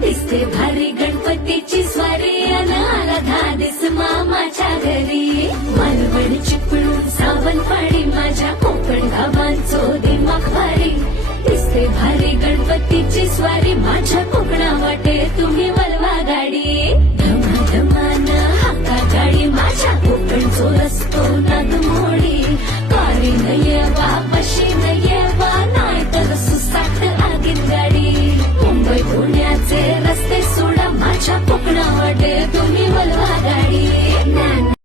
दिसते भारी गणपतीची स्वारी आला धादिस मामाच्या घरी मालवण चिपळूण सावंतवाडी माझ्या कोकण गावांचो दिमाग भारी दिसते भारी गणपतीची स्वारी माझ्या